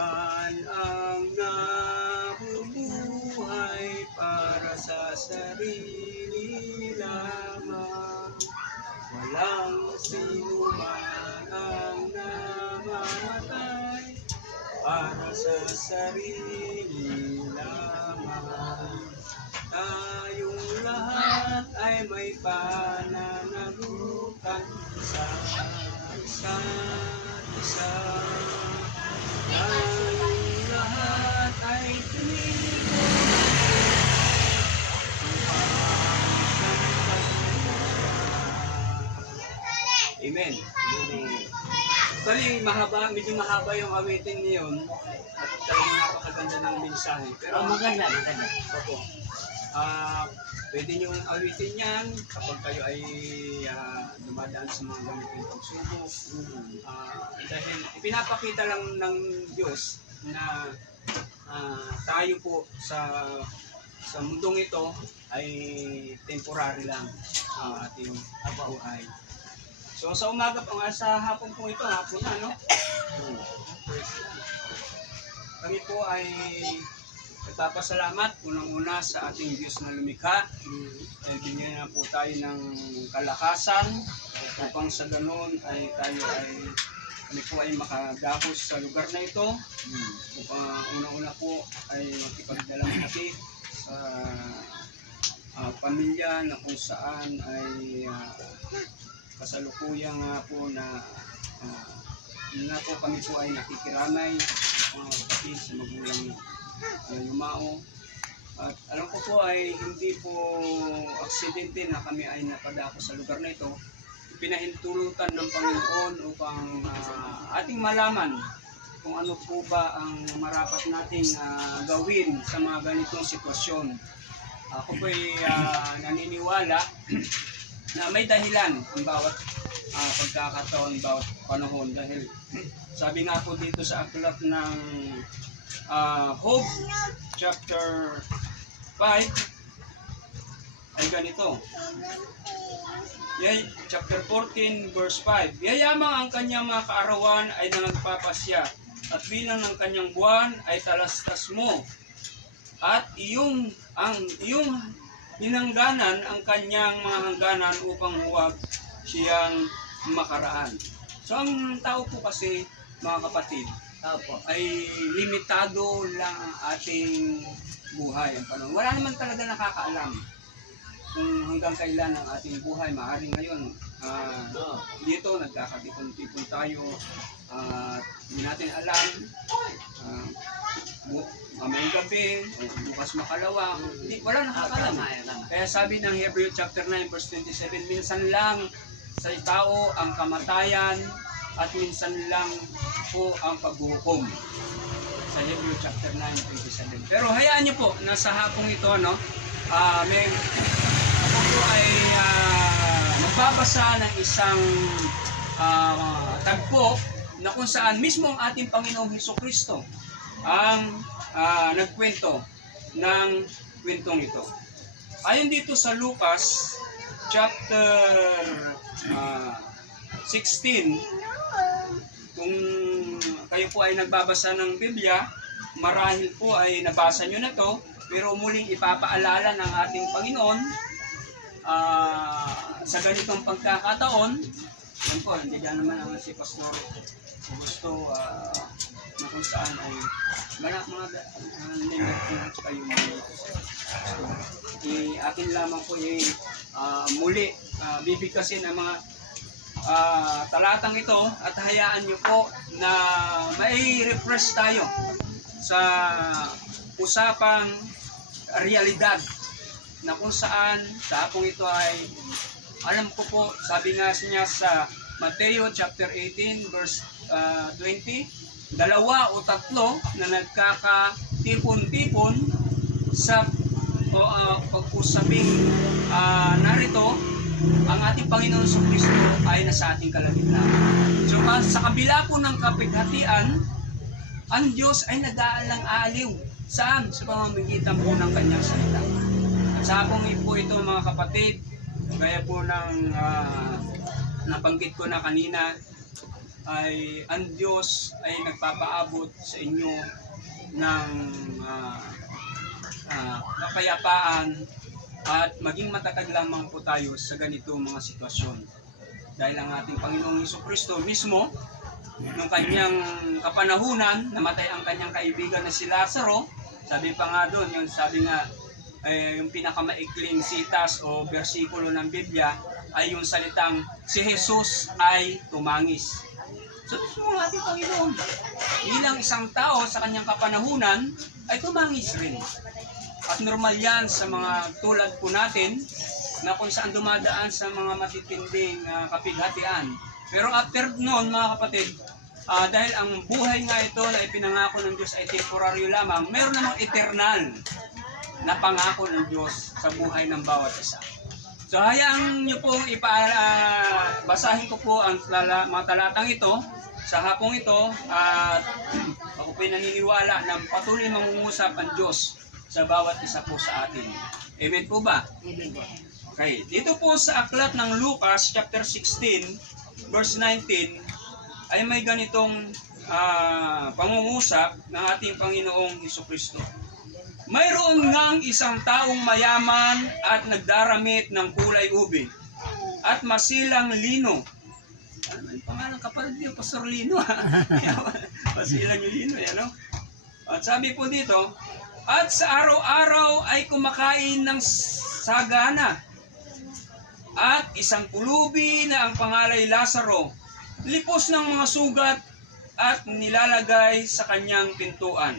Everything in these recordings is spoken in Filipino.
man ang nabubuhay para sa sarili lamang. Walang sino man ang namamatay para sa sarili lamang. Tayong lahat ay may pananagutan sa isa't isa. Tayong lahat ay Amen. Actually, medyo mahaba yung awitin niyon at talagang napakaganda ng mensahe. Pero maganda. opo. Pwede niyong awitin yan kapag kayo ay dumadaan sa mga ganitong pagsubok. Dahil ipinapakita lang ng Diyos na tayo po sa mundong ito ay temporary lang ang ating buhay. So sa umaga sa hapon po ito, hapon na, no? Kami po ay nagpapasalamat unang-una sa ating Diyos na lumikha. Dahil binigyan na po tayo ng kalakasan upang sa ganun ay kami po ay makadapos sa lugar na ito. Upang unang-una po ay makipagdalamhati sa pamilya na kung saan ay kasalukuyan nga po na po kami po ay nakikiramay mga kapatid sa magulang yumao. At alam ko po ay hindi po aksidente na kami ay napadako sa lugar na ito. Pinahintulutan ng Panginoon upang ating malaman kung ano po ba ang marapat nating gawin sa mga ganitong sitwasyon. Ako po ay naniniwala na may dahilan ang bawat pagkakataon, bawat panahon. Dahil sabi nga po dito sa aklat ng Job chapter 5 ay ganito. Chapter 14 verse 5. Yayamang ang kanyang mga kaarawan ay nagpapasya at bilang ng kanyang buwan ay talastas mo. At iyong hinangganan ang kanyang mga hangganan upang huwag siyang makaraan. So ang tao po kasi, mga kapatid, ay limitado lang ang ating buhay. Wala naman talaga nakakaalam kung hanggang kailan ang ating buhay. Maaaring ngayon, dito nagkakatipon-tipon tayo at hindi natin alam mamayang gabi, bukas makalawa, wala nakakalam. Kaya sabi ng Hebrew chapter 9 verse 27, minsan lang sa tao ang kamatayan at minsan lang po ang paghuhukom. Sa Hebrew chapter 9, 27. Pero hayaan niyo po, nasa hapong ito, no, ako po ay magbabasa ng isang tagpo na kung saan mismo ang ating Panginoong Hesukristo ang nagkwento ng kwentong ito. Ayon dito sa Lucas chapter 16, kung kayo po ay nagbabasa ng Biblia, marahil po ay nabasa nyo na to, pero muling ipapaalala ng ating Panginoon sa ganitong pagkakataon. Yan po, nandiyan naman ang si Pastor Augusto na kung saan ay mga nilat kayo akin lamang po muli bibigkasin ang mga talatang ito at hayaan nyo po na may refresh tayo sa usapang realidad na kung saan sa hapong ito ay alam ko po, sabi nga niya sa Mateo chapter 18 verse 20, dalawa o tatlo na nagkakatipon-tipon sa pag-usaping narito, ang ating Panginoon Jesucristo ay nasa ating kalagitnaan. So sa kabila po ng kapighatian, ang Diyos ay nag-aalang-aliw. Saan? Sa pamamagitan po ng kanyang salita. At sa hapong po ito mga kapatid, gaya po ng nabanggit ko na kanina, ay ang Diyos ay nagpapaabot sa inyo ng kapayapaan at maging matatag lamang po tayo sa ganito mga sitwasyon. Dahil ang ating Panginoong Hesukristo mismo, nung kanyang kapanahunan, namatay ang kanyang kaibigan na si Lazaro. Sabi pa nga doon, yung pinakamaikling sitas o bersikulo ng Biblia ay yung salitang si Jesus ay tumangis. So, yung ating Panginoon, bilang isang tao sa kanyang kapanahunan, ay tumangis rin. At normal yan sa mga tulad po natin, na kung saan dumadaan sa mga matitinding kapighatian. Pero after noon, mga kapatid, dahil ang buhay nga ito na ipinangako ng Diyos ay temporaryo lamang, meron namang eternal na pangako ng Diyos sa buhay ng bawat isa. So hayaan niyo pong basahin ko po ang mga talatang ito sa hapong ito at ako po'y naniniwala na patuloy mangungusap ang Diyos sa bawat isa po sa atin. Amen po ba? Amen po. Okay, dito po sa aklat ng Lucas chapter 16 verse 19 ay may ganitong pangungusap ng ating Panginoong Hesukristo. Mayroon ngang isang taong mayaman at nagdaramit ng kulay ube at masilang lino. Ano yung pangalan kapatid niyo? Pastor Lino. Masilang yung lino. Yan, no? At sabi po dito, at sa araw-araw ay kumakain ng sagana at isang pulubi na ang pangalay Lazaro, lipos ng mga sugat at nilalagay sa kanyang pintuan.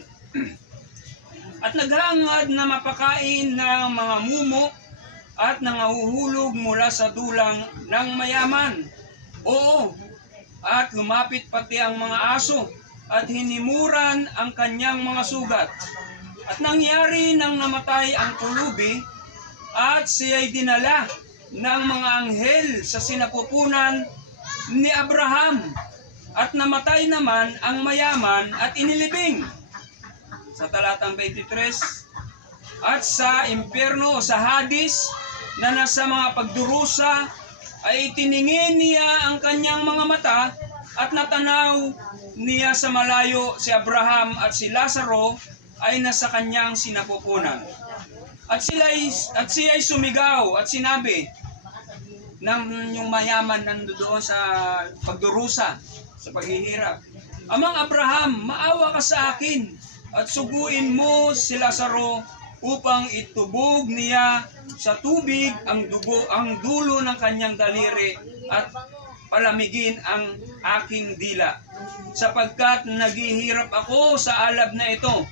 At naghangad na mapakain ng mga mumo at nangahuhulog mula sa dulang ng mayaman. Oo, at lumapit pati ang mga aso at hinimuran ang kanyang mga sugat. At nangyari nang namatay ang pulubi at siya'y dinala ng mga anghel sa sinapupunan ni Abraham. At namatay naman ang mayaman at inilibing. Sa talatang 23, at sa impyerno o sa Hades na nasa mga pagdurusa ay itiningin niya ang kanyang mga mata at natanaw niya sa malayo si Abraham at si Lazaro ay nasa kanyang sinapupunan. At siya'y sumigaw at sinabi ng yung mayaman nandoon sa pagdurusa, sa paghihirap, Amang Abraham, maawa ka sa akin at suguin mo si Lazaro upang itubog niya sa tubig ang dulo ng kanyang daliri at palamigin ang aking dila, sapagkat naghihirap ako sa alab na ito.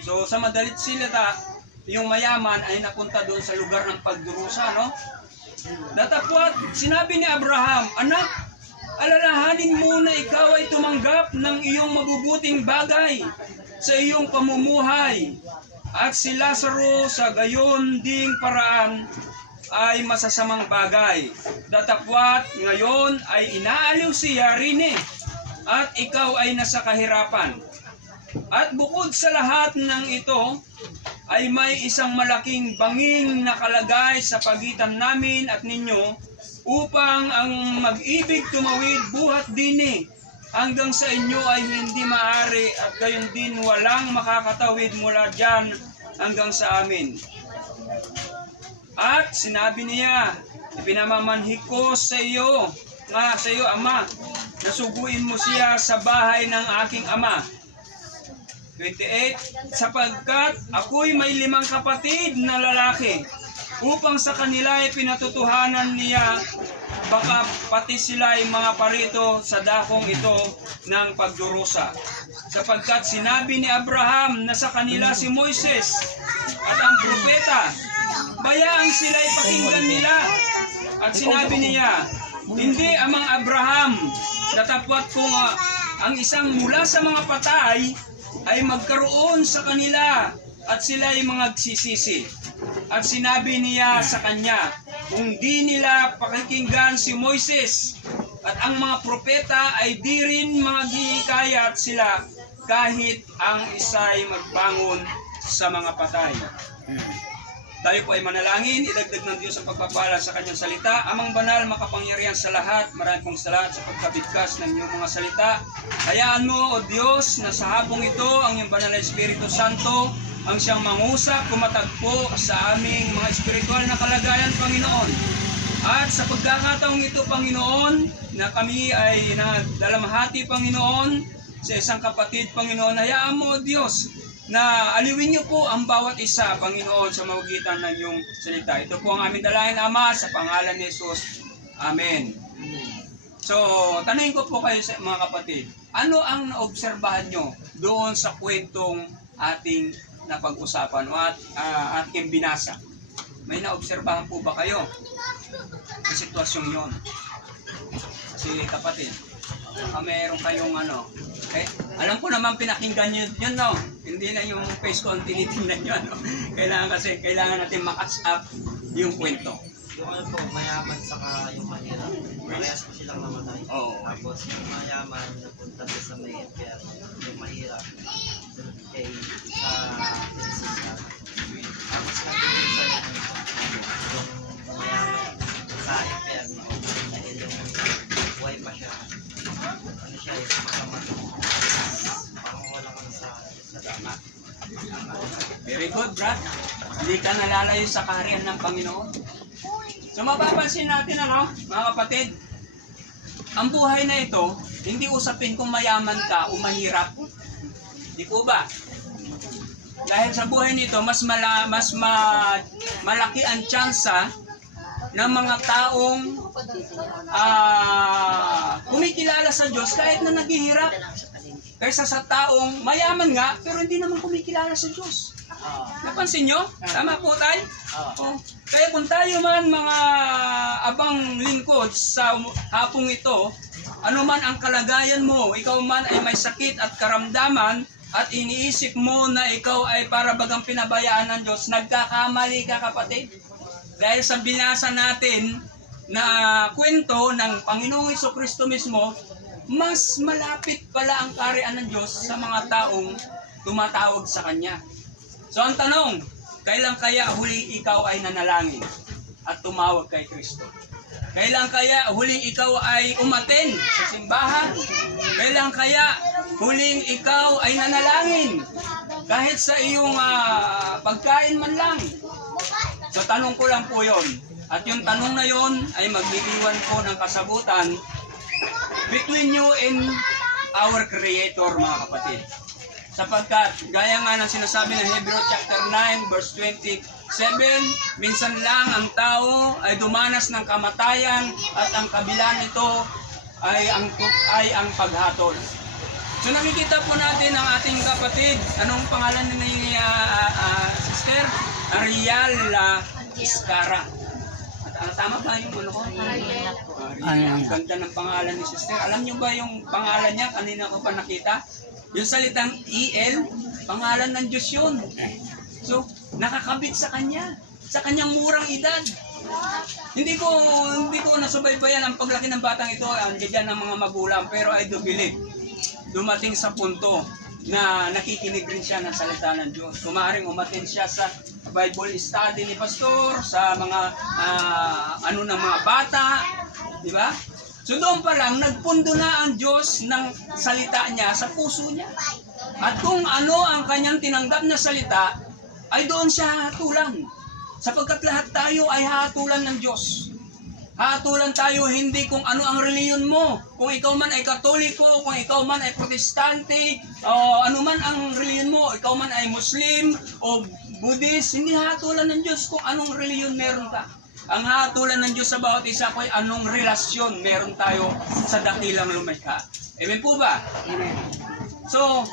So sa madalit silata, yung mayaman ay napunta doon sa lugar ng pagdurusa, no? Datapwat, sinabi ni Abraham, Anak, alalahanin mo na ikaw ay tumanggap ng iyong mabubuting bagay sa iyong pamumuhay, at si Lazaro sa gayon ding paraan ay masasamang bagay. Datapwat ngayon ay inaaliw siya rin at ikaw ay nasa kahirapan. At bukod sa lahat ng ito, ay may isang malaking banging nakalagay sa pagitan namin at ninyo upang ang mag-ibig tumawid buhat din hanggang sa inyo ay hindi maaari at gayon din walang makakatawid mula dyan hanggang sa amin. At sinabi niya, ipinamamanhik ko sa iyo, Ama, nasuguin mo siya sa bahay ng aking ama. 28, sapagkat ako'y may 5 kapatid na lalaki, upang sa kanila ay pinatutuhanan niya, baka pati sila ay mga parito sa dakong ito ng pagdurusa. Sapagkat sinabi ni Abraham na sa kanila si Moises at ang propeta, bayaan sila ay pakinggan nila. At sinabi niya, hindi amang Abraham, datapwat kung ang isang mula sa mga patay ay magkaroon sa kanila at sila ay magsisisi. At sinabi niya sa kanya, kung di nila pakikinggan si Moises at ang mga propeta ay di rin maghihikayat sila kahit ang isa ay magbangon sa mga patay. Tayo po ay manalangin, idagdag ng Diyos ang pagpapala sa kanyang salita. Amang banal, makapangyarihan sa lahat, maraming pong salamat sa pagkabigkas ng iyong mga salita. Hayaan mo, O Diyos, na sa habong ito, ang iyong banal na Espiritu Santo, ang siyang mangusap, kumatagpo sa aming mga espiritual na kalagayan, Panginoon. At sa pagkakataong ito, Panginoon, na kami ay nagdalamhati, Panginoon, sa isang kapatid, Panginoon, hayaan mo, O Diyos, na aliwin niyo po ang bawat isa, Panginoon, sa magitan ng iyong salita. Ito po ang aming dalangin, Ama, sa pangalan ni Jesus. Amen. So, tanungin ko po kayo sa mga kapatid, ano ang naobserbahan nyo doon sa kwentong ating napag-usapan o ating binasa? May naobserbahan po ba kayo sa sitwasyon yon? Kasi kapatid, mayroon kayong alam ko naman pinakinggan nyo yun, no? Hindi na yung face ko ang tinitingnan nyo, no? Kailangan natin ma-catch up yung kwento. Yung ano po, mayaman saka yung mahirap. Parehas po silang namatay. Oo. Tapos yung mayaman napunta sa may impyerno. Yung mahirap kay sa Jesus. Tapos nandun sa yung mayaman sa impyerno. Dahil yung buhay pa siya. Ano siya, makamatay. Pangawala ka na sa dama. Very good, Brad. Hindi ka nalalayo sa kaharian ng Panginoon. So mapapansin natin, mga kapatid, ang buhay na ito, hindi usapin kung mayaman ka o mahirap. Di po ba? Dahil sa buhay nito, malaki ang tsansa ng mga taong kumikilala sa Diyos kahit na naghihirap. Kaysa sa taong mayaman nga, pero hindi naman kumikilala sa Diyos. Napansin nyo? Tama po tayo? Oh. Kaya kung tayo man mga abang lingkod sa hapong ito, ano man ang kalagayan mo, ikaw man ay may sakit at karamdaman, at iniisip mo na ikaw ay para bagang pinabayaan ng Diyos, nagkakamali ka, kapatid. Dahil sa binasa natin na kwento ng Panginoong Jesucristo mismo, mas malapit pala ang kaharian ng Diyos sa mga taong tumatawag sa Kanya. So ang tanong, kailan kaya huling ikaw ay nanalangin at tumawag kay Kristo? Kailan kaya huling ikaw ay umaten sa simbahan? Kailan kaya huling ikaw ay nanalangin kahit sa iyong pagkain man lang? So tanong ko lang po yon. At yung tanong na yon ay magliliwan po ng kasagutan between you and our Creator, mga kapatid. Sapagkat, gaya nga ng sinasabi ng Hebrew chapter 9, verse 27, minsan lang ang tao ay dumanas ng kamatayan at ang kabila nito ay ang paghatol. So nakikita po natin ang ating kapatid. Anong pangalan ni sister? Ariel Iscara. Tama ba yung ano ko? Ang ganda ng pangalan ni sister. Alam niyo ba yung pangalan niya? Kanina ko pa nakita. Yung salitang EL, pangalan ng Diyos yun. So, nakakabit sa kanya. Sa kanyang murang edad. Hindi ko nasubaybayan ang paglaki ng batang ito. Andiyan ng mga magulang. Pero I do believe, dumating sa punto na nakikinig rin siya ng salita ng Diyos. Kumaaring umatin siya sa Bible study ni Pastor, sa mga ng mga bata, di ba? So doon pa lang, nagpundo na ang Diyos ng salita niya sa puso niya. At kung ano ang kanyang tinanggap na salita, ay doon siya hatulan. Sapagkat lahat tayo ay hatulan ng Diyos. Hatulan tayo hindi kung ano ang reliyon mo. Kung ikaw man ay Katoliko, kung ikaw man ay Protestante, o ano man ang reliyon mo, ikaw man ay Muslim o Buddhist, hindi hatulan ng Diyos kung anong reliyon meron ka. Ang hatulan ng Diyos sa bawat isa ko ay anong relasyon meron tayo sa dakilang lumikha. Amen po ba? Amen. So,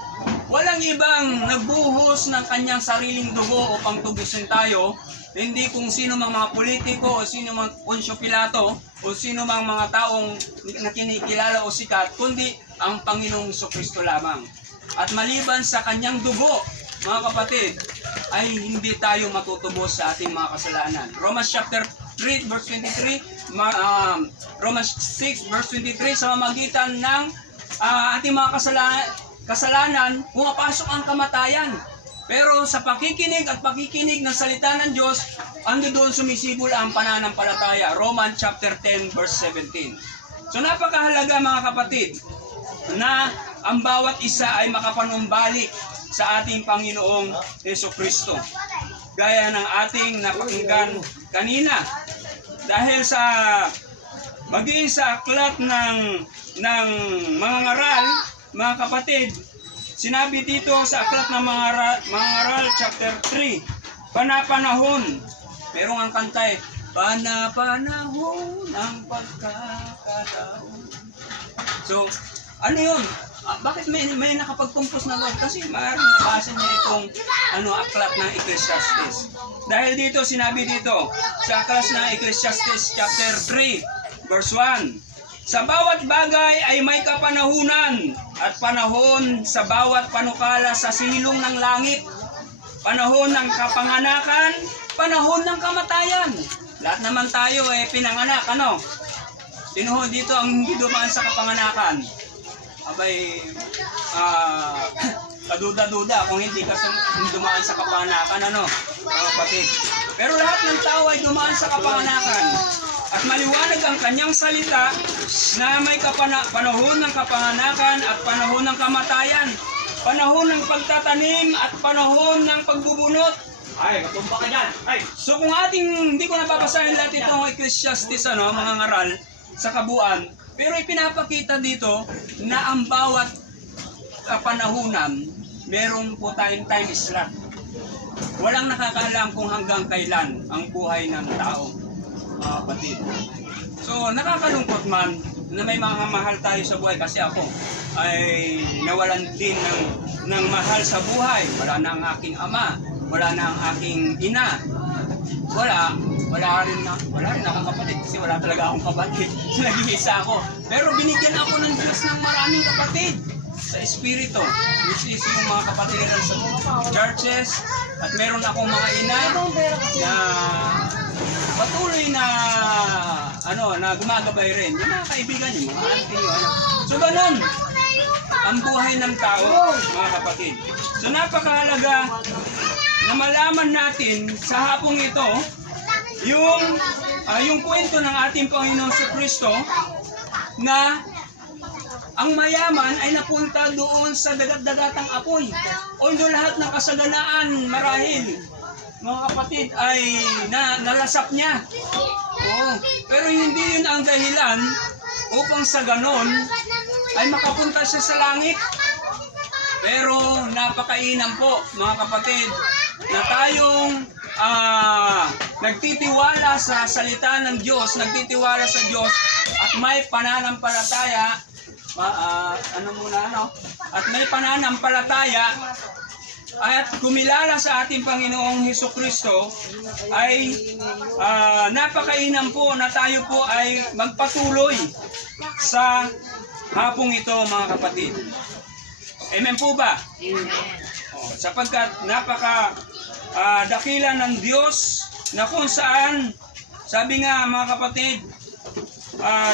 walang ibang nagbuhos ng kanyang sariling dugo upang tubusin tayo, hindi kung sino mang mga politiko o sino mang Poncio Pilato o sino mang mga taong nakinikilala o sikat, kundi ang Panginoong Jesucristo lamang. At maliban sa kanyang dugo, mga kapatid, ay hindi tayo matutubos sa ating mga kasalanan. Romans chapter 3 verse 23, Romans 6 verse 23, sa mamagitan ng ating mga kasalanan, pumapasok ang kamatayan. Pero sa pakikinig at pakikinig ng salita ng Diyos, ando doon sumisibol ang pananampalataya. Romans chapter 10 verse 17. So napakahalaga mga kapatid na ang bawat isa ay makapanumbalik sa ating Panginoong Jesucristo. Gaya ng ating napakinggan kanina. Dahil sa maging sa aklat ng mga ngaral, mga kapatid, sinabi dito sa aklat ng mga ngaral chapter 3, panapanahon. Merong ang kanta panapanahon ang pagkakataon. So, ano yun? Bakit may nakapag-compose na God? Kasi maaaring nabasa niya itong aklat ng Ecclesiastes. Dahil dito, sinabi dito, sa aklat ng Ecclesiastes chapter 3, verse 1, sa bawat bagay ay may kapanahunan at panahon sa bawat panukala sa silong ng langit. Panahon ng kapanganakan, panahon ng kamatayan. Lahat naman tayo pinanganak, ano? Sino dito ang hindi dumaan sa kapanganakan? Abay, kaduda-duda kung hindi ka dumaan sa kapanganakan, ano? Kapatid. Pero lahat ng tao ay dumaan sa kapanganakan. At maliwanag ang kanyang salita na may panahon ng kapanganakan at panahon ng kamatayan, panahon ng pagtatanim at panahon ng pagbubunot. Ay, katumba ka dyan. Ay. So kung hindi ko nababasahin lahat itong Ecclesiastes, mga ngaral sa kabuuan, pero ipinapakita dito na ang bawat panahunan, meron po tayong time slot. Walang nakakaalam kung hanggang kailan ang buhay ng tao. Kapatid. So, nakakalungkot man na may mga mahal tayo sa buhay kasi ako ay nawalan din ng mahal sa buhay. Wala na ang aking ama, wala na ang aking ina. Wala rin akong kapatid kasi wala talaga akong kapatid. Nag-iisa ako. Pero binigyan ako ng Diyos ng maraming kapatid sa Espiritu, which is yung mga kapatid sa churches, at meron akong mga ina na patuloy na gumagabay rin. Yung mga kaibigan, yung mga auntie, So ganun ang buhay ng tao, mga kapatid. So napakahalaga na malaman natin sa hapong ito yung kwento ng ating Panginoon Jesucristo na ang mayaman ay napunta doon sa dagat-dagatang apoy. O doon lahat ng kasaganaan marahil, mga kapatid, ay nalasap niya. Pero hindi yun ang dahilan upang sa ganon ay makapunta siya sa langit. Pero napakainam po, mga kapatid, na tayong nagtitiwala sa salita ng Diyos, nagtitiwala sa Diyos at may pananampalataya, at may pananampalataya at kumilala sa ating Panginoong Jesucristo, ay napakainam po na tayo po ay magpatuloy sa hapong ito, mga kapatid. Amen po ba? Amen. Sapagkat dakila ng Diyos na kung saan, sabi nga mga kapatid,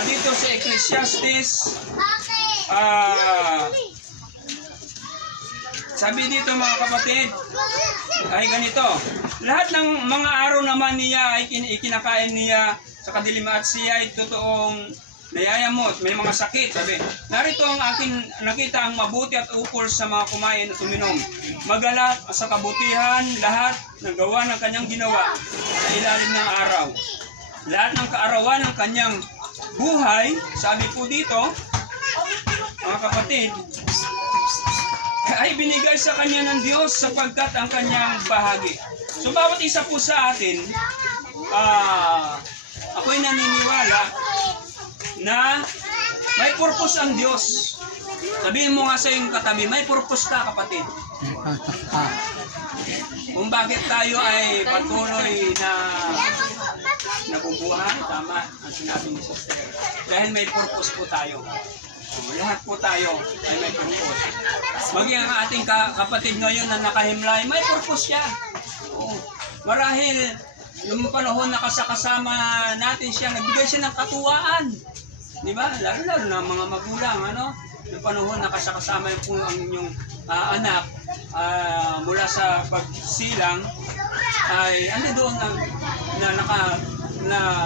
dito sa Ecclesiastes, sabi dito mga kapatid, ay ganito, lahat ng mga araw naman niya ay ikinakain niya sa kadiliman at siya ay totoong nayayamot, may mga sakit. Sabi, narito ang aking nakita ang mabuti at ukol sa mga kumain at uminom. Magalak sa kabutihan, lahat ng gawa ng kanyang ginawa sa ilalim ng araw. Lahat ng kaarawan ng kanyang buhay, sabi po dito, mga kapatid, ay binigay sa kanya ng Diyos sapagkat ang kanyang bahagi. So bawat isa po sa atin, ako'y naniniwala na may purpose ang Diyos. Sabihin mo nga sa iyong katabi, may purpose ka, kapatid. Kung bakit tayo ay patuloy na nabubuhay, tama ang sinabi ni Sister. Dahil may purpose po tayo. Lahat po tayo ay may purpose. Maging ang ating kapatid ngayon na nakahimlay, may purpose siya. Marahil, yung panahon na kasama natin siya, nagbigay siya ng katuwaan. Di ba? Lalo na mga magulang, yung panahon na kasama yung ang inyong anak, mula sa pagsilang ay ano doon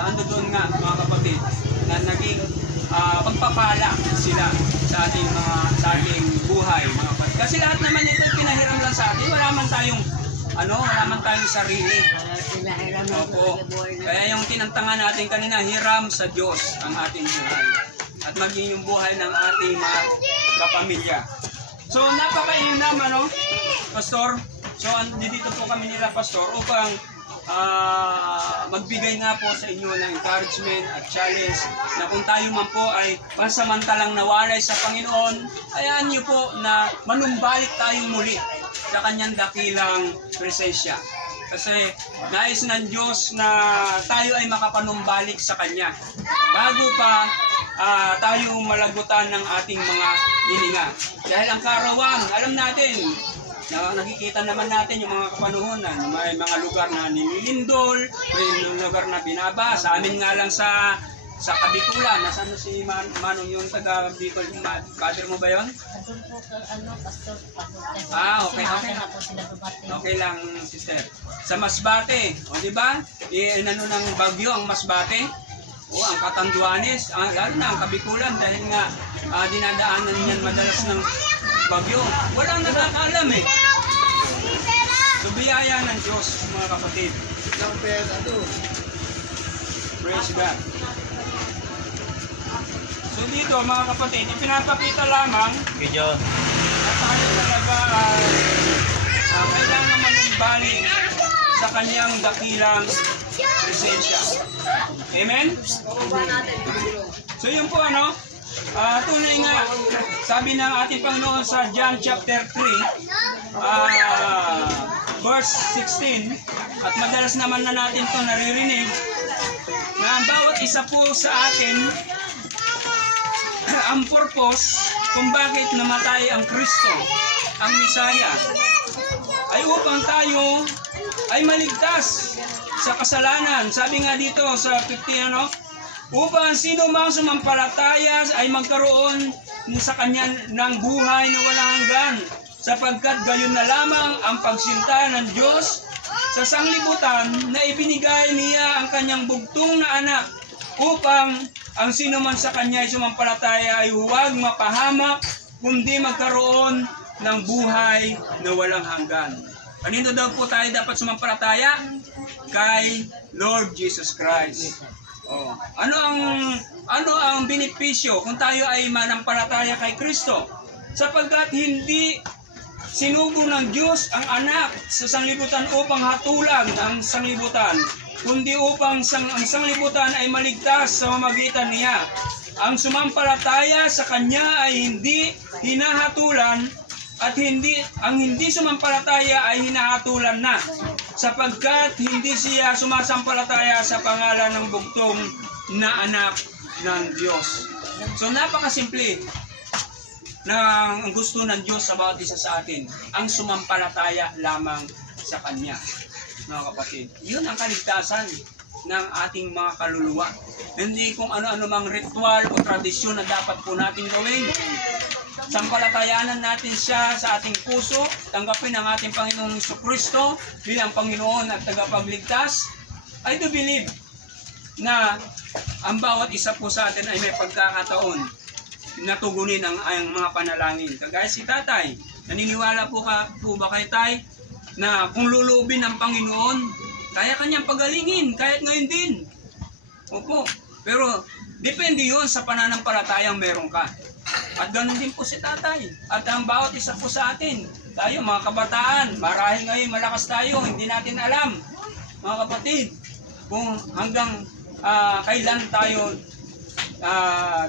ando doon nga mga kapatid na naging pagpapala sila sa ating buhay mga kapatid. Kasi lahat naman ito pinahiram lang sa atin. Wala man tayong sarili. Opo. Kaya yung tinantangan natin kanina, hiram sa Diyos ang ating buhay. At maging yung buhay ng ating mga kapamilya. So napakainam Pastor. So dito po kami nila Pastor upang magbigay nga po sa inyo ng encouragement at challenge na kung tayo man po ay pansamantalang nawalay sa Panginoon, hayaan niyo po na manumbalik tayong muli sa kanyang dakilang presensya. Kasi nais ng Diyos na tayo ay makapanumbalik sa Kanya bago pa tayo malagutan ng ating mga hininga. Dahil ang karawan, alam natin, nakikita naman natin yung mga kapanuhonan, may mga lugar na nililindol, may lugar na binaba. Sa amin nga lang sa Kabikulan, nasaan si Manong yung taga Bicol, yung father mo ba yun? Pastor. Okay. Okay lang, sister. Sa Masbate, o di ba? Inano ng bagyo ang Masbate? O ang Catanduanes, lalo na ang Kabikulan dahil nga dinadaanan niyan madalas ng bagyo. Walang nakakaalam eh. So biyaya ng Diyos mga kapatid. Praise God. So dito mga kapatid, ipinapakita lamang na tayo talaga kailangan manumbalik sa kanyang dakilang presensya. Amen? So yun po tunay nga, sabi ng ating Panginoon sa John chapter 3, verse 16, at madalas naman na natin ito naririnig, na ang bawat isa po sa atin, ang purpose kung bakit namatay ang Kristo, ang Misaya, ay upang tayo ay maligtas sa kasalanan. Sabi nga dito sa 50, upang sino mang sumampalataya ay magkaroon sa kanya ng buhay na walang hanggan, sapagkat gayon na lamang ang pagsinta ng Diyos sa sanglibutan na ibinigay niya ang kanyang bugtong na anak, upang ang sino man sa kanya ay sumampalataya ay huwag mapahamak, kundi magkaroon ng buhay na walang hanggan. Kanino daw po tayo dapat sumampalataya? Kay Lord Jesus Christ. Ano ang benepisyo kung tayo ay manampalataya kay Kristo? Sapagkat hindi sinugo ng Diyos ang anak sa sanglibutan upang hatulan ang sanglibutan, kundi upang ang sanglibutan ay maligtas sa mamagitan niya. Ang sumampalataya sa Kanya ay hindi hinahatulan, at ang hindi sumampalataya ay hinahatulan na, sapagkat hindi siya sumasampalataya sa pangalan ng bugtong na anak ng Diyos. So napakasimple na ang gusto ng Diyos sa bawat isa sa atin, ang sumampalataya lamang sa Kanya. Mga kapatid, yun ang kaligtasan ng ating mga kaluluwa. Hindi kung ano-ano mang ritual o tradisyon na dapat po natin gawin. Sampalatayanan natin siya sa ating puso, tanggapin ang ating Panginoong Jesucristo bilang Panginoon at tagapagligtas. I do believe na ang bawat isa po sa atin ay may pagkakataon na tugunin ang mga panalangin. Kagaya si Tatay, naniniwala po ba kay Tay na kung lulubin ng Panginoon, kaya kanyang pagalingin kahit ngayon din. Opo, pero depende yun sa pananampalatayang meron ka. At ganoon din po si Tatay. At ang bawat isa po sa atin, tayo mga kabataan, marahil ngayon malakas tayo, hindi natin alam, mga kapatid, kung hanggang kailan tayo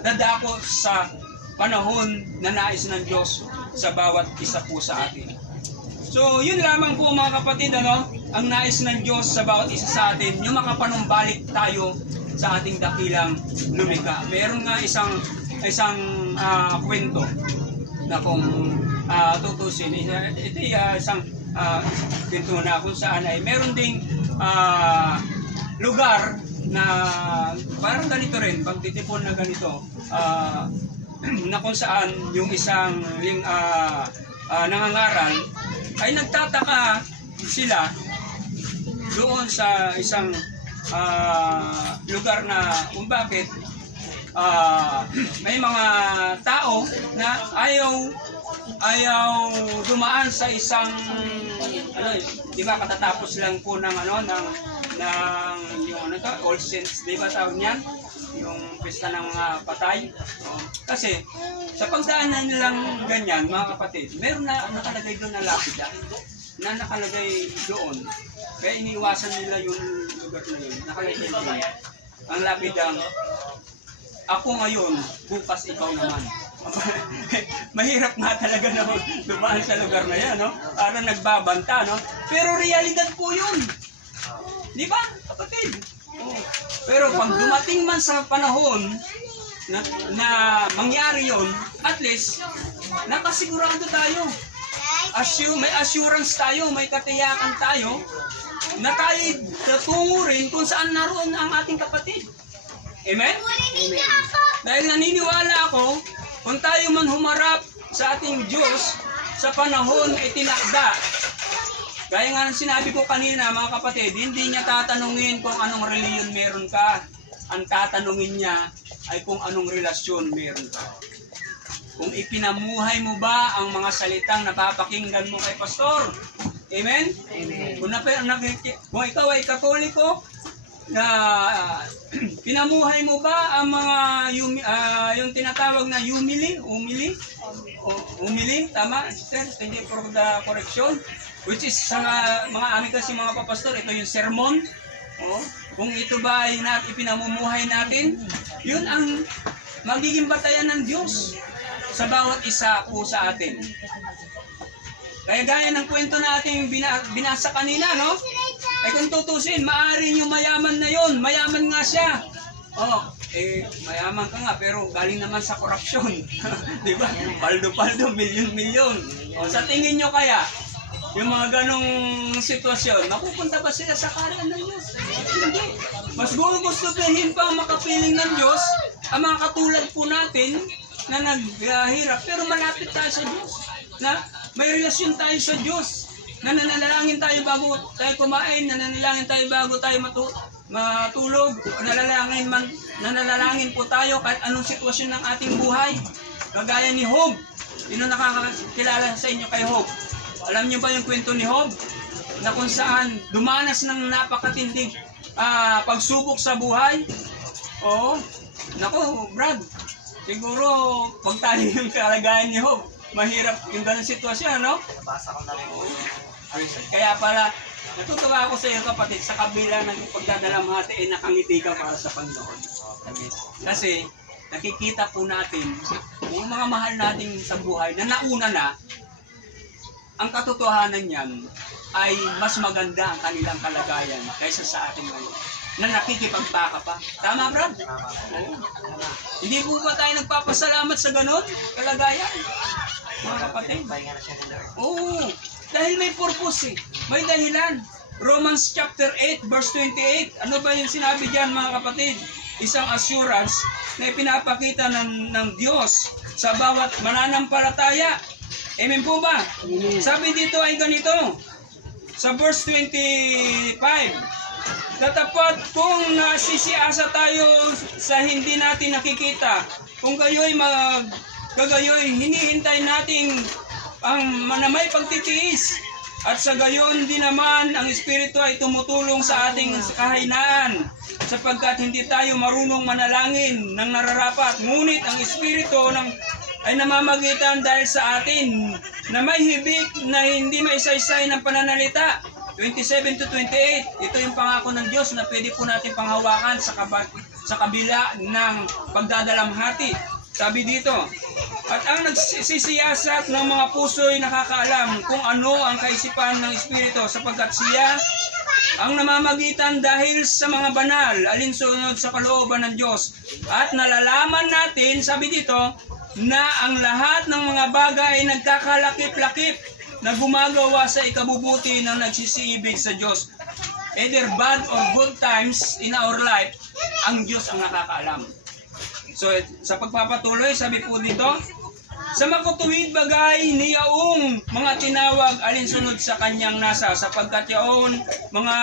dadako sa panahon na nais ng Diyos sa bawat isa po sa atin. So, yun lamang po mga kapatid, ang nais ng Diyos sa bawat isa sa atin, yung makapanumbalik tayo sa ating dakilang lumikha. Meron nga isang kwento na kung tutusin, ito isang kwento na kung saan ay meron ding lugar na parang ganito rin, pagtitipon na ganito, na kung saan yung isang nangangaral ay nagtataka sila doon sa isang lugar na kung bakit may mga tao na ayaw dumaan sa isang di ba katatapos lang po ng yung All Saints, di ba tawag niyan? Yung pista ng mga patay. Kasi sa pagdaanan nilang ganyan, mga kapatid, meron na nakalagay doon na lapida na nakalagay doon. Kaya iniiwasan nila yung lugar na yun. Nakalagay doon. Ang lapidang, ako ngayon, bukas ikaw naman. Mahirap nga talaga na dumaan sa lugar na yan, no? Para nagbabanta, no? Pero realidad po yun. Di ba, kapatid? Pero pag dumating man sa panahon na mangyari yon, at least, nakasigurado tayo. May assurance tayo, may katiyakan tayo, na tayo tungo rin kung saan naroon ang ating kapatid. Amen? Amen. Dahil naniniwala ako, kung tayo man humarap sa ating Diyos sa panahon itinakda, gaya nga ng sinabi ko kanina, mga kapatid, hindi niya tatanungin kung anong reliyon meron ka. Ang tatanungin niya ay kung anong relasyon meron ka. Kung ipinamuhay mo ba ang mga salitang napapakinggan mo kay pastor. Amen? Amen. Kung ikaw ay Katoliko, pinamuhay mo ba ang mga yung tinatawag na humili, tama? Thank you for the correction. Which is sa mga amin kasi mga papastor, ito yung sermon. Kung ito ba ay ipinamumuhay natin, yun ang magiging batayan ng Diyos sa bawat isa po sa atin. Kaya gaya ng kwento natin binasa kanina, no? Eh kung tutusin, maaari yung mayaman na yon, mayaman nga siya. Mayaman ka nga, pero galing naman sa korupsyon. Di ba? Paldo-paldo, milyon-milyon. Sa tingin nyo kaya, yung mga ganong sitwasyon, mapupunta ba sila sa kaharian ng Diyos? Hindi. Mas gusto-gustuhin pa makapiling ng Diyos ang mga katulad po natin na naghirap, pero malapit tayo sa Diyos. Na may relasyon tayo sa Diyos. Na nananalangin tayo bago tayo kumain, nananalangin tayo bago tayo matulog, nananalangin po tayo kahit anong sitwasyon ng ating buhay. Kagaya ni Job. Sino nakakakilala sa inyo kay Job? Alam niyo ba yung kwento ni Job? Na kung saan dumanas ng napakatinding pagsubok sa buhay? Oo. Naku, Brad, siguro pag tayo yung kalagayan ni Job, mahirap yung ganun sitwasyon, no? Nabasa ko na rin. Kaya pala, natutuwa ako sa iyo kapatid, sa kabila ng pagdadalamhati ay nakangiti ka para sa Panginoon. Kasi nakikita po natin yung mga mahal natin sa buhay na nauna na, ang katotohanan niyan ay mas maganda ang kanilang kalagayan kaysa sa atin ngayon. Na nakikipagtaka pa. Tama, Brad? Oo. Hindi po ba tayo nagpapasalamat sa ganon kalagayan? Mga kapatid. Oo. Dahil may purpose eh. May dahilan. Romans chapter 8 verse 28. Ano ba yung sinabi diyan, mga kapatid? Isang assurance na ipinapakita ng Diyos sa bawat mananampalataya. Amen po ba? Sabi dito ay ganito. Sa verse 25. Tatapat kung nasisiasa tayo sa hindi natin nakikita. Kung kayo'y hinihintay natin ang manamay pagtitiis. At sa gayon din naman ang Espiritu ay tumutulong sa ating kahinaan. Sapagkat hindi tayo marunong manalangin ng nararapat. Ngunit ang Espiritu ay namamagitan dahil sa atin na may hibik na hindi maisaysay ng pananalita. 27 to 28, ito yung pangako ng Diyos na pwede po natin panghawakan sa kabila ng pagdadalamhati. Sabi dito, at ang nagsisiyasat ng mga puso'y nakakaalam kung ano ang kaisipan ng Espiritu sapagkat siya ang namamagitan dahil sa mga banal, alinsunod sa kalooban ng Diyos. At nalalaman natin, sabi dito, na ang lahat ng mga bagay ay nagkakalakip-lakip na gumagawa sa ikabubuti ng nagsisiibig sa Diyos. Either bad or good times in our life, ang Diyos ang nakakaalam. So, sa pagpapatuloy, sabi po dito, Sa makutuwid bagay niyaong mga tinawag alinsunod sa kanyang nasa, sapagkat yaon mga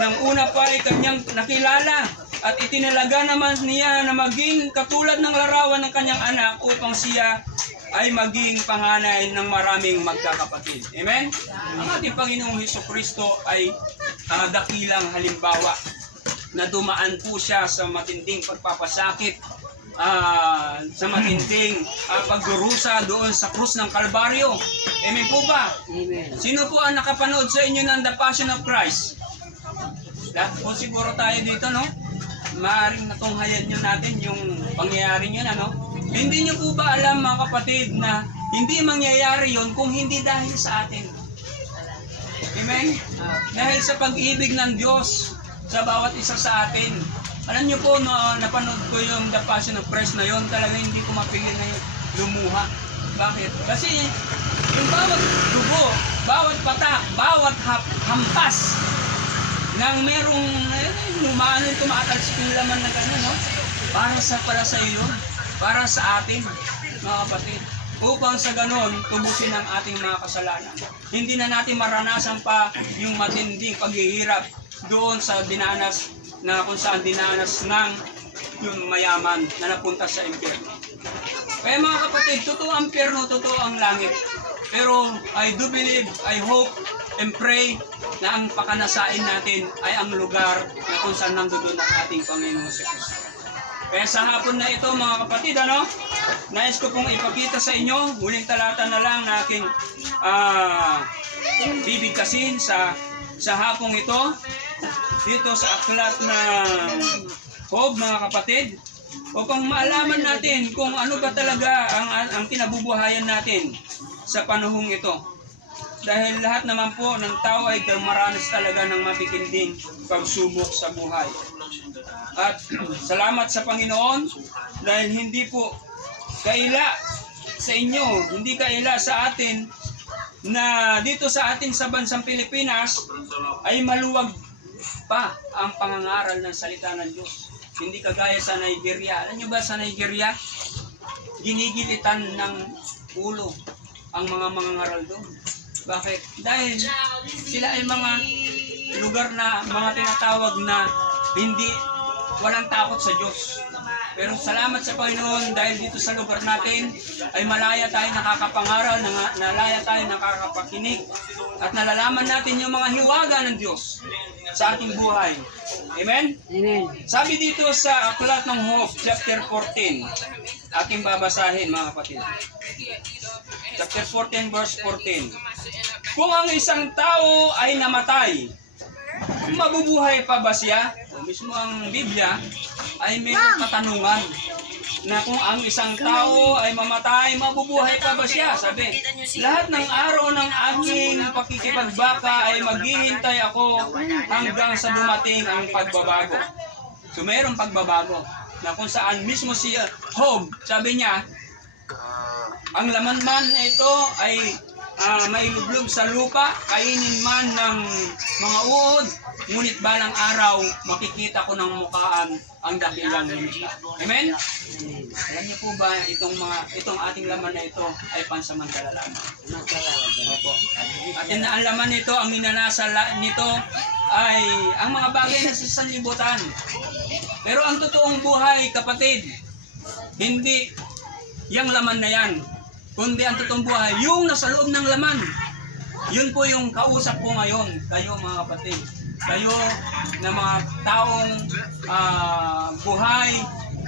nang una pa ay kanyang nakilala, at itinalaga naman niya na maging katulad ng larawan ng kanyang anak upang siya ay maging panganay ng maraming magkakapatid. Amen? Ang ating Panginoong Hesukristo ay dakilang halimbawa na dumaan po siya sa matinding pagpapasakit, sa matinding pagdurusa doon sa krus ng Kalbaryo. Amen po ba? Amen. Sino po ang nakapanood sa inyo ng The Passion of Christ? Lahat po siguro tayo dito, no? Maaaring natunghayan nyo natin yung pangyayari nyo na, no? Hindi nyo po ba alam, mga kapatid, na hindi mangyayari yon kung hindi dahil sa atin? Amen? Dahil sa pag-ibig ng Diyos sa bawat isa sa atin. Alam nyo po, napanood ko yung The Passion of Christ na yon, talaga hindi ko mapigil na lumuha. Bakit? Kasi yung bawat dugo, bawat patak, bawat hampas nang merong tumaatalsik yung laman na gano'n, no? Para sa iyo, para sa atin, mga kapatid. Upang sa ganon, tubusin ang ating mga kasalanan. Hindi na natin maranasan pa yung matinding paghihirap doon sa dinanas na kung saan dinanas ng yung mayaman na napunta sa impyerno. Kaya mga kapatid, totoo ang impyerno, totoo ang langit. Pero I do believe, I hope, and pray na ang pakanasain natin ay ang lugar na kung saan nandoon ang ating Panginoon sa Kristo. Kaya sa hapon na ito, mga kapatid, nais ko pong ipakita sa inyo, huling talata na lang na aking bibigkasin sa hapong ito, dito sa aklat ng Job, mga kapatid, upang maalaman natin kung ano ba talaga ang kinabubuhayan natin sa panahong ito. Dahil lahat naman po ng tao ay dumaranas talaga ng matitinding pagsubok sa buhay. At salamat sa Panginoon dahil hindi po kaila sa inyo, hindi kaila sa atin na dito sa atin sa bansang Pilipinas ay maluwag pa ang pangangaral ng salita ng Diyos. Hindi kagaya sa Nigeria. Alam nyo ba sa Nigeria, ginigilitan ng ulo ang mga mangangaral doon. Bakit? Dahil sila ay mga lugar na mga tinatawag na walang takot sa Diyos. Pero salamat sa Panginoon dahil dito sa lugar natin ay malaya tayo nakakapangaral, nalaya tayo nakakapakinig at nalalaman natin yung mga hiwaga ng Diyos sa ating buhay. Amen? Amen. Sabi dito sa aklat ng Job, chapter 14, ating babasahin, mga kapatid. Chapter 14, verse 14. Kung ang isang tao ay namatay, mabubuhay pa ba siya? O mismo ang Biblia ay may katanungan na kung ang isang tao ay mamatay, mabubuhay pa ba siya? Sabi, lahat ng araw ng aking pakikipagbaka ay maghihintay ako hanggang sa dumating ang pagbabago. So mayroong pagbabago na kung saan mismo si Job, sabi niya, ang laman man ito ay mailublob sa lupa, kainin man ng mga uod, ngunit balang araw makikita ko ng mukhaan ang dakilang lumikha. Amen? Alam niyo po ba itong ating laman na ito ay pansamantala lamang. Opo. At ang laman nito, ang minanasa nito ay ang mga bagay na sa sanlibutan. Pero ang totoong buhay, kapatid, hindi yung laman na yan, kundi ang totoong buhay, yung nasa loob ng laman. Yun po yung kausap ko ngayon, kayo mga kapatid. Kayo na mga taong buhay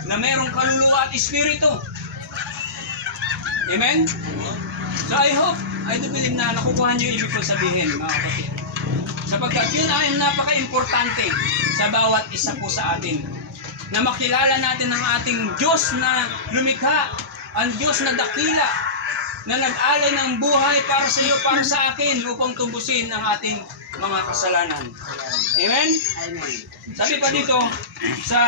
na merong kaluluwa at espiritu. Amen? So I hope, I do believe na nakukuha niyo yung ibig ko sabihin, mga kapatid. Sapagkat yun ay napaka-importante sa bawat isa po sa atin. Na makilala natin ang ating Diyos na lumikha, ang Diyos na dakila, na nag-alay ng buhay para sa iyo, para sa akin, upang tubusin ang ating mga kasalanan. Amen? Amen. Sabi pa dito sa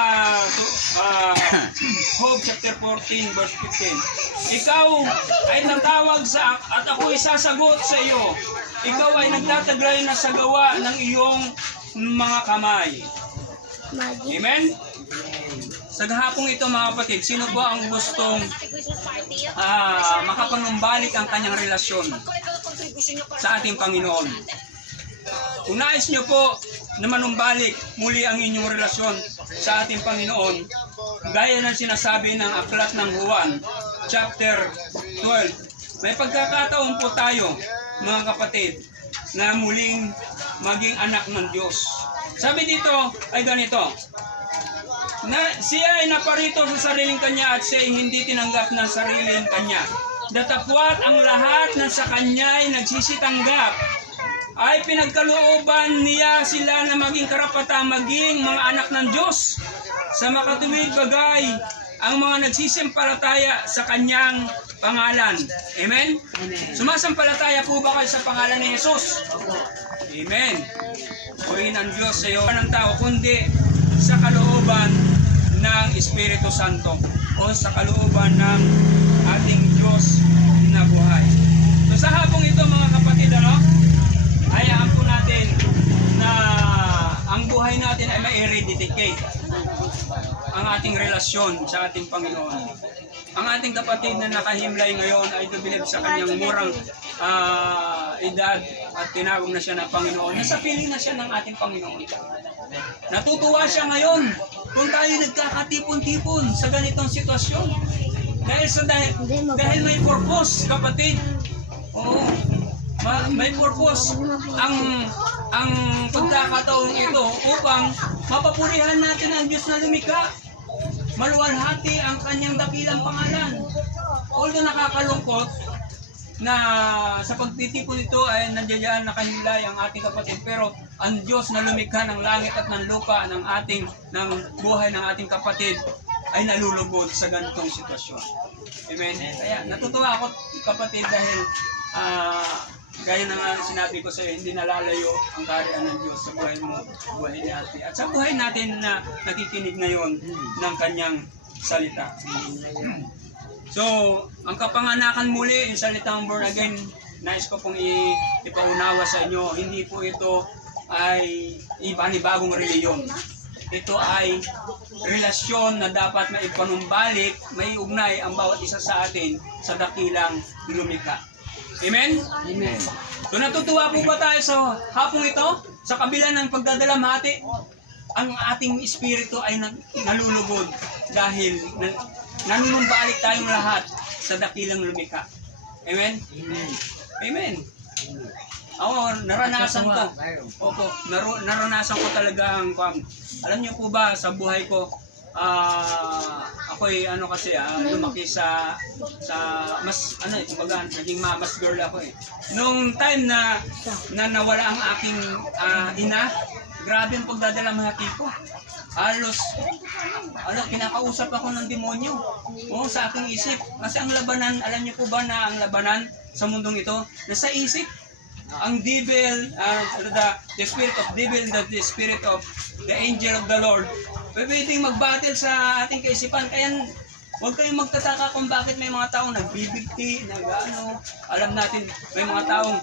Job chapter 14 verse 15, ikaw ay natawag at ako'y sasagot sa iyo. Ikaw ay nagtataglay na sa gawa ng iyong mga kamay. Amen? Sa hapong ito mga kapatid, sino po ang gustong makapanumbalik ang kanyang relasyon sa ating Panginoon? Kung nais nyo po na manumbalik muli ang inyong relasyon sa ating Panginoon, gaya ng sinasabi ng aklat ng Juan, chapter 12, may pagkakataon po tayo, mga kapatid, na muling maging anak ng Diyos. Sabi dito ay ganito, na siya ay naparito sa sariling kanya at siya ay hindi tinanggap ng sariling kanya. Datapwat ang lahat na sa kanya ay nagsisitanggap, ay pinagkalooban niya sila na maging karapatang maging mga anak ng Diyos. Sa makatuwid bagay, ang mga nagsisimpalataya sa kanyang pangalan. Amen? Sumasampalataya po ba kayo sa pangalan ni Jesus? Amen. Purihin ang Diyos sa iyo ng tao, kundi sa kalooban ng Espiritu Santo o sa kalooban ng ating Diyos na buhay. So sa hapong ito mga kapatid, hayaan po natin na ang buhay natin ay ma-eradicate ang ating relasyon sa ating Panginoon. Ang ating kapatid na nakahimlay ngayon ay dubilib sa kanyang murang edad at tinawag na siya ng Panginoon. Nasapili na siya ng ating Panginoon. Natutuwa siya ngayon kung tayo nagkakatipon-tipon sa ganitong sitwasyon. Dahil may purpose, kapatid. Oo. May purpose ang pagkakataong ito upang mapapurihan natin ang Diyos na lumikha. Maluwalhati ang kanyang dakilang pangalan. Although nakakalungkot na sa pagtitipon ito ay nandiyan nakahimlay ang ating kapatid, pero ang Diyos na lumikha ng langit at ng lupa ng buhay ng ating kapatid ay nalulugod sa ganitong sitwasyon. Amen. Kaya natutuwa ako kapatid dahil gaya na nga sinabi ko sa iyo, hindi nalalayo ang kaharian ng Diyos sa buhay mo, buhay ni Ate. At sa buhay natin na nakikinig ngayon ng kanyang salita. So, ang kapanganakan muli, yung salitang born again, nais ko pong ipaunawa sa inyo. Hindi po ito ay ipanibagong reliyon. Ito ay relasyon na dapat maipanumbalik, maiugnay ang bawat isa sa atin sa dakilang lumikha. Amen? Amen. So natutuwa po ba tayo sa hapong ito? Sa kabila ng pagdadalamhati, ang ating espiritu ay nalulugod dahil nanunumbalik tayong lahat sa dakilang lumikha. Amen? Amen. Amen. Ako, naranasan ko. Opo, naranasan ko talaga ang alam niyo po ba sa buhay ko, ako'y lumaki sa mas kumbaga naging mamas girl ako eh. Nung time na nawala ang aking ina, grabe ang pagdadalamhati ko. Halos kinakausap ako ng demonyo sa aking isip. Kasi ang labanan, alam niyo po ba na ang labanan sa mundong ito nasa isip? Ang devil, the spirit of devil, the spirit of the angel of the Lord, pwedeng mag-battle sa ating kaisipan. Kaya huwag kayong magtataka kung bakit may mga taong nagbibigti, alam natin, may mga taong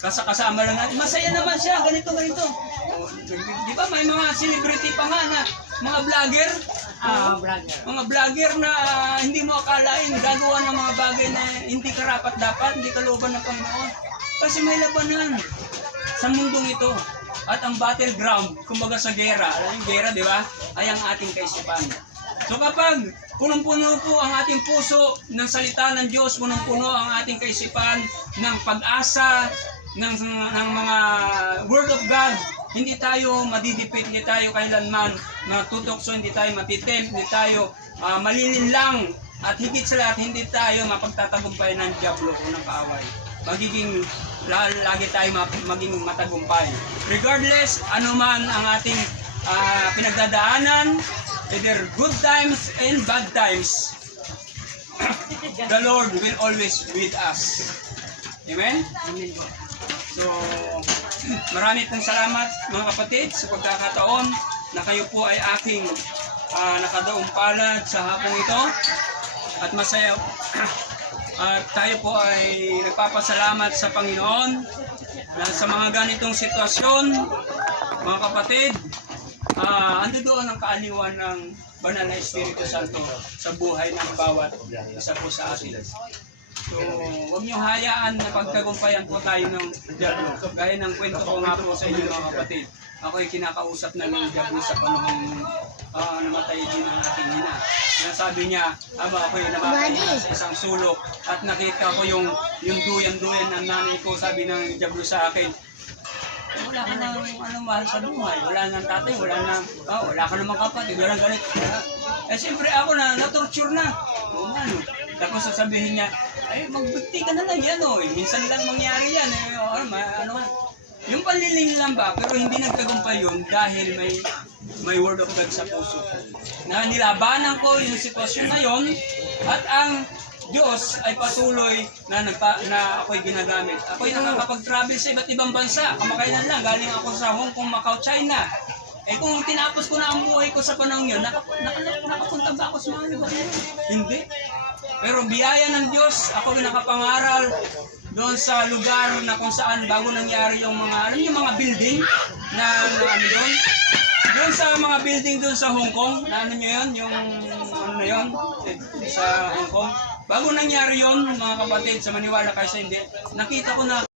kasama lang natin. Masaya naman siya, ganito. Di ba may mga celebrity pa nga na mga vlogger? Mga vlogger na hindi mo akalain, gagawa ng mga bagay na hindi karapat-dapat, hindi kalooban ng Panginoon. Kasi may labanan sa mundong ito. At ang battleground, kumbaga sa gera, alam yung gera, di ba? Ay ang ating kaisipan. So kapag punong-puno po ang ating puso ng salita ng Diyos, punong-puno ang ating kaisipan ng pag-asa, ng mga Word of God, hindi tayo madidipit, hindi tayo kailanman matutokso, hindi tayo matitempt, hindi tayo malilinlang, at higit sa lahat, hindi tayo mapagtatagumpay ng diablo o ng kaaway. Lagi tayo maging matagumpay. Regardless, anuman ang ating pinagdadaanan, either good times and bad times, the Lord will always with us. Amen? So, marami pong salamat mga kapatid sa pagkakataon na kayo po ay aking nakadaong palad sa hapong ito. At masaya at tayo po ay nagpapasalamat sa Panginoon na sa mga ganitong sitwasyon, mga kapatid, ando doon ang kaaliwan ng banal na Espiritu Santo sa buhay ng bawat isa po sa atin. So, huwag niyo hayaan na pagtagumpayan po tayo ng diablo. Gaya ng kwento ko nga po sa inyo mga kapatid. Ako'y kinakausap na ng diablo sa panahong namatay din ang aking ina. Sinasabi niya, ako'y namatay na sa isang sulok at nakita ko yung duyan-duyan ng nanay ko. Sabi ng diablo sa akin, wala ka nang mahal sa buhay, wala nang tatay, wala ka namang kapatid, walang galit. Siyempre ako na-torture na. Tapos sasabihin niya, magbukti ka na lang yan minsan lang mangyari yan yung panliling lang ba, pero hindi nagtagumpay yun dahil may word of God sa puso ko. Na nilabanan ko yung sitwasyon na yun at ang Diyos ay patuloy na ako'y ginagamit. Ako'y nakakapag-travel sa iba't ibang bansa. Kamakailan lang, galing ako sa Hong Kong, Macau, China. Kung tinapos ko na ang buhay ko sa panahon yun, nakapunta ba ako sa mga lugar yun? Hindi. Pero biyaya ng Diyos, ako nakapangaral doon sa lugar na kung saan bago nangyari yung mga building na doon. Doon sa mga building doon sa Hong Kong, na sa Hong Kong. Bago nangyari yon mga kapatid, sa maniwala kayo sa hindi, nakita ko na